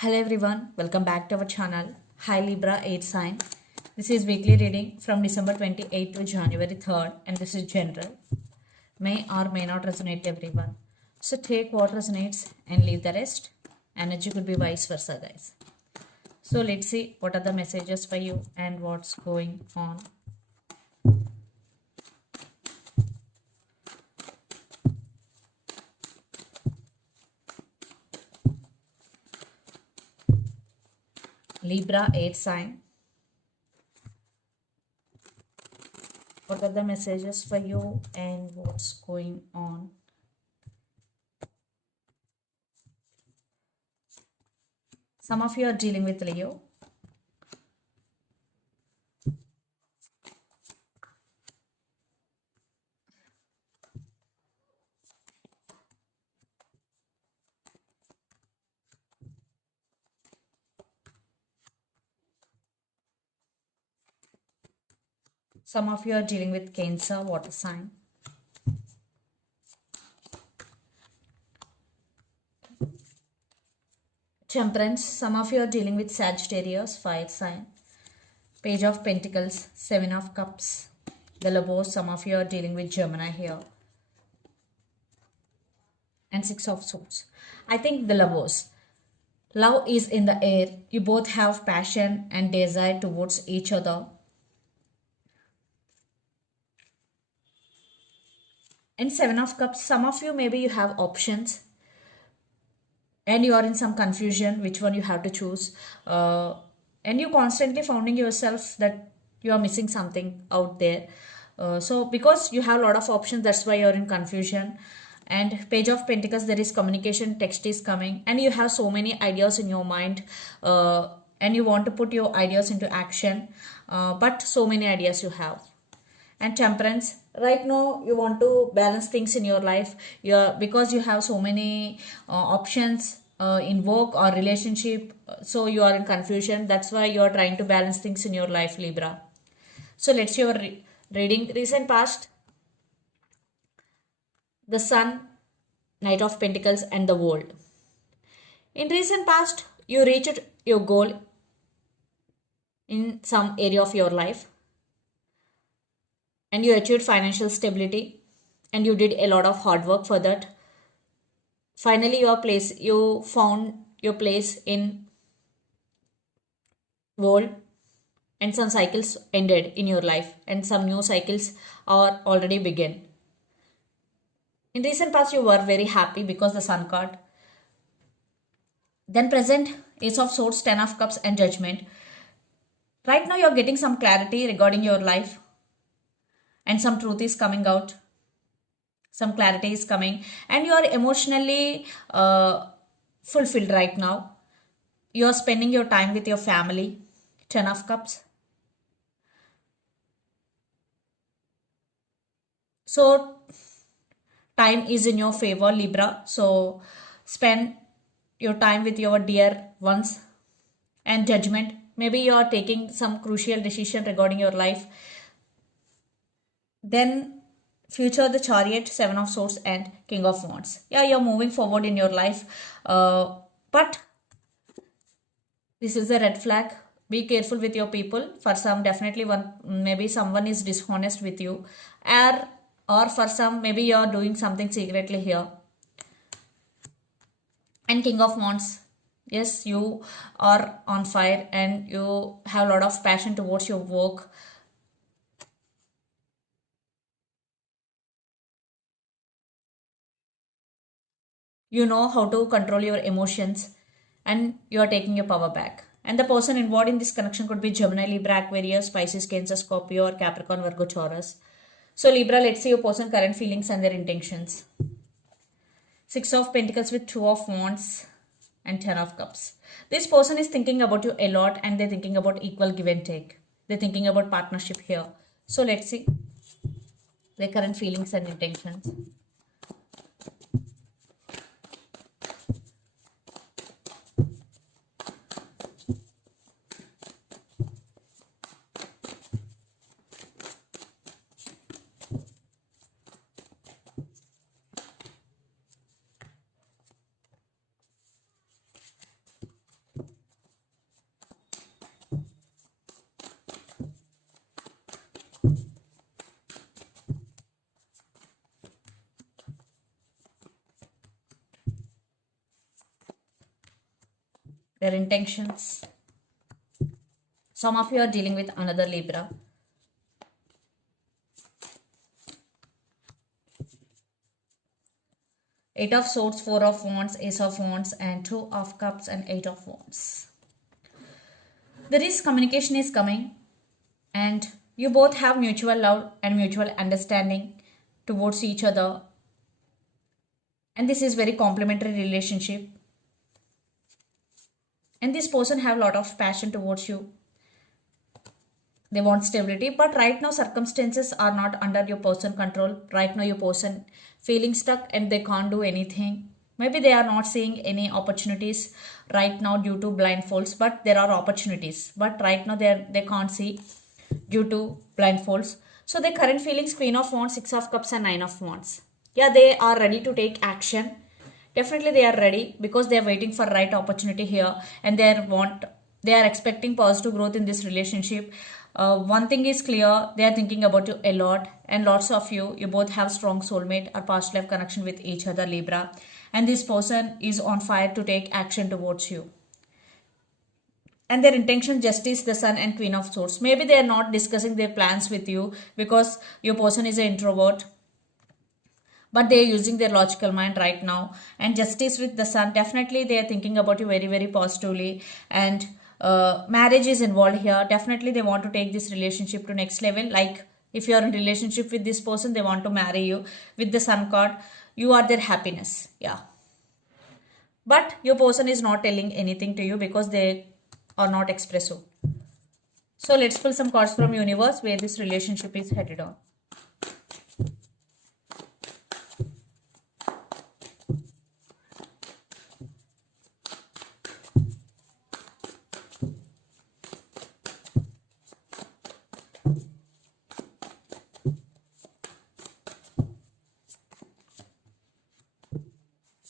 Hello everyone, welcome back to our channel. Hi Libra 8 sign. This is weekly reading from December 28 to January 3rd and this is general. May or may not resonate everyone. So take what resonates and leave the rest. Energy could be vice versa guys. So let's see what are the messages for you and what's going on. Libra 8 sign. What are the messages for you and what's going on? Some of you are dealing with Leo. Some of you are dealing with Cancer, water sign. Temperance, some of you are dealing with Sagittarius, fire sign. Page of Pentacles, 7 of Cups. The Lobos, some of you are dealing with Gemini here. And 6 of Swords. I think the Lobos. Love is in the air. You both have passion and desire towards each other. And 7 of Cups, some of you maybe you have options. And you are in some confusion which one you have to choose. And you constantly finding yourself that you are missing something out there. So because you have a lot of options, that's why you're in confusion. And Page of Pentacles, there is communication, text is coming, and you have so many ideas in your mind, and you want to put your ideas into action, but so many ideas you have. And Temperance, right now you want to balance things in your life, because you have so many options in work or relationship, so you are in confusion. That's why you are trying to balance things in your life, Libra. So let's see your reading. Recent past, the Sun, Knight of Pentacles, and the World. In recent past, you reached your goal in some area of your life, and you achieved financial stability, and you did a lot of hard work for that. Finally you found your place in world, and some cycles ended in your life and some new cycles are already begun. In recent past you were very happy because the Sun card. Then present, Ace of Swords, 10 of Cups, and Judgment. Right now you're getting some clarity regarding your life, and some truth is coming out, some clarity is coming, and you are emotionally fulfilled right now. You are spending your time with your family. 10 of Cups. So time is in your favor, Libra. So spend your time with your dear ones. And Judgment, maybe you are taking some crucial decision regarding your life. Then Future, the Chariot, 7 of Swords, and King of Wands. Yeah, you're moving forward in your life, but this is a red flag. Be careful with your people. For some, definitely maybe someone is dishonest with you, or for some maybe you are doing something secretly here. And King of Wands, yes, you are on fire and you have a lot of passion towards your work. You know how to control your emotions and you are taking your power back. And the person involved in this connection could be Gemini, Libra, Aquarius, Pisces, Cancer, Scorpio, or Capricorn, Virgo, Taurus. So Libra, let's see your person current feelings and their intentions. 6 of Pentacles with 2 of Wands and 10 of Cups. This person is thinking about you a lot and they're thinking about equal give and take. They're thinking about partnership here. So let's see their current feelings and intentions. their intentions. Some of you are dealing with another Libra. Eight of Swords, Four of Wands, Ace of Wands, and Two of Cups and Eight of Wands. There is communication is coming, and you both have mutual love and mutual understanding towards each other. And this is very complementary relationship. And this person have a lot of passion towards you. They want stability, but right now circumstances are not under your person control. Right now your person feeling stuck and they can't do anything. Maybe they are not seeing any opportunities right now due to blindfolds, but there are opportunities. But right now they can't see due to blindfolds. So the current feelings, Queen of Wands, Six of Cups and Nine of Wands. Yeah, they are ready to take action. Definitely they are ready because they are waiting for right opportunity here, and they are expecting positive growth in this relationship. One thing is clear, they are thinking about you a lot, and lots of you both have strong soulmate or past life connection with each other, Libra, and this person is on fire to take action towards you. And their intention, Justice, the Sun and Queen of Swords. Maybe they are not discussing their plans with you because your person is an introvert, but they are using their logical mind right now. And Justice with the Sun, definitely they are thinking about you very, very positively. And marriage is involved here. Definitely they want to take this relationship to next level. Like if you are in relationship with this person, they want to marry you. With the Sun card, you are their happiness. Yeah, but your person is not telling anything to you because they are not expressive. So let's pull some cards from universe where this relationship is headed on.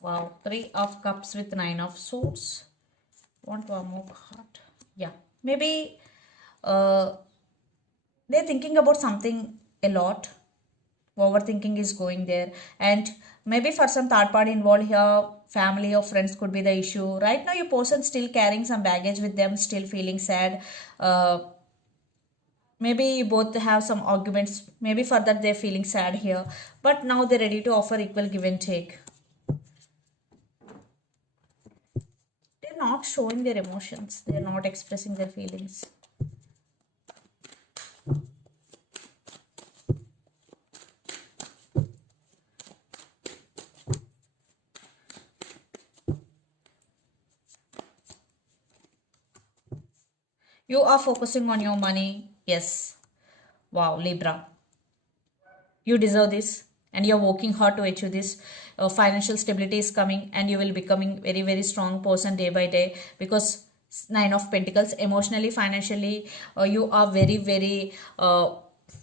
Wow, Three of Cups with Nine of Swords. Want one more card? Yeah, maybe uh, they're thinking about something a lot. Overthinking is going there, and maybe for some third party involved here, family or friends could be the issue. Right now, your person still carrying some baggage with them, still feeling sad. Maybe you both have some arguments. Maybe for that they're feeling sad here, but now they're ready to offer equal give and take. They're not showing their emotions. They're not expressing their feelings. You are focusing on your money. Yes. Wow, Libra. You deserve this and you're working hard to achieve this. Financial stability is coming and you will becoming very, very strong person day by day because Nine of Pentacles, emotionally, financially, you are very, very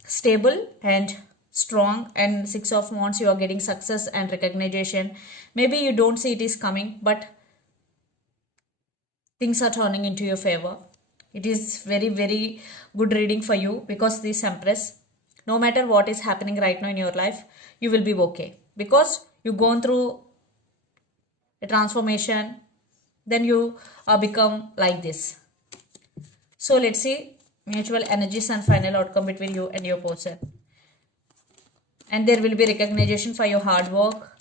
stable and strong. And Six of Wands, you are getting success and recognition. Maybe you don't see it is coming, but things are turning into your favor. It is very, very good reading for you because this Empress, no matter what is happening right now in your life, you will be okay because you've gone through a transformation, then you become like this. So let's see mutual energies and final outcome between you and your person. And there will be recognition for your hard work,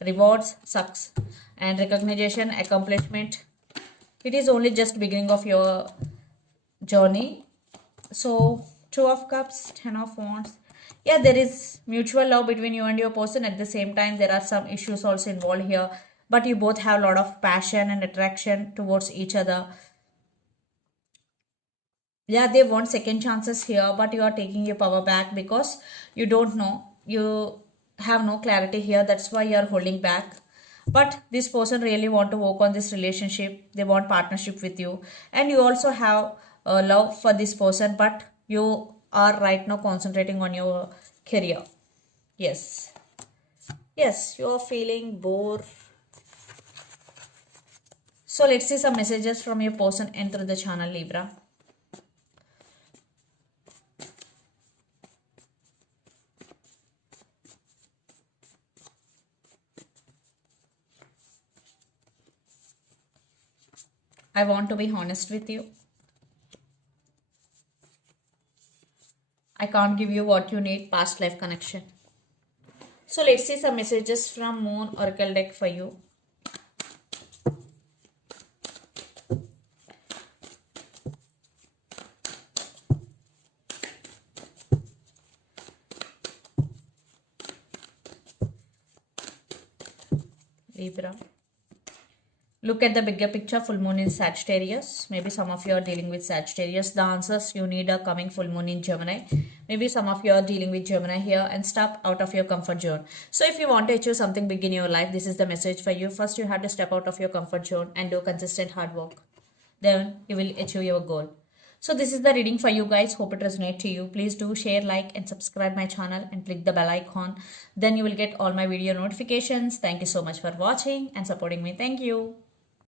rewards, success, and recognition, accomplishment. It is only just beginning of your journey. So Two of Cups, Ten of Wands. Yeah, there is mutual love between you and your person. At the same time, there are some issues also involved here, but you both have a lot of passion and attraction towards each other. Yeah, they want second chances here, but you are taking your power back because you don't know, you have no clarity here. That's why you are holding back. But this person really want to work on this relationship. They want partnership with you, and you also have love for this person, but you are right now concentrating on your career. Yes, yes, you are feeling bored. So let's see some messages from your person enter the channel, Libra. I want to be honest with you. I can't give you what you need, past life connection. So let's see some messages from Moon Oracle deck for you. Libra. Look at the bigger picture. Full moon in Sagittarius. Maybe some of you are dealing with Sagittarius. The answers you need are coming. Full moon in Gemini. Maybe some of you are dealing with Gemini here, and step out of your comfort zone. So if you want to achieve something big in your life, this is the message for you. First, you have to step out of your comfort zone and do consistent hard work. Then you will achieve your goal. So this is the reading for you guys. Hope it resonates to you. Please do share, like and subscribe my channel and click the bell icon. Then you will get all my video notifications. Thank you so much for watching and supporting me. Thank you.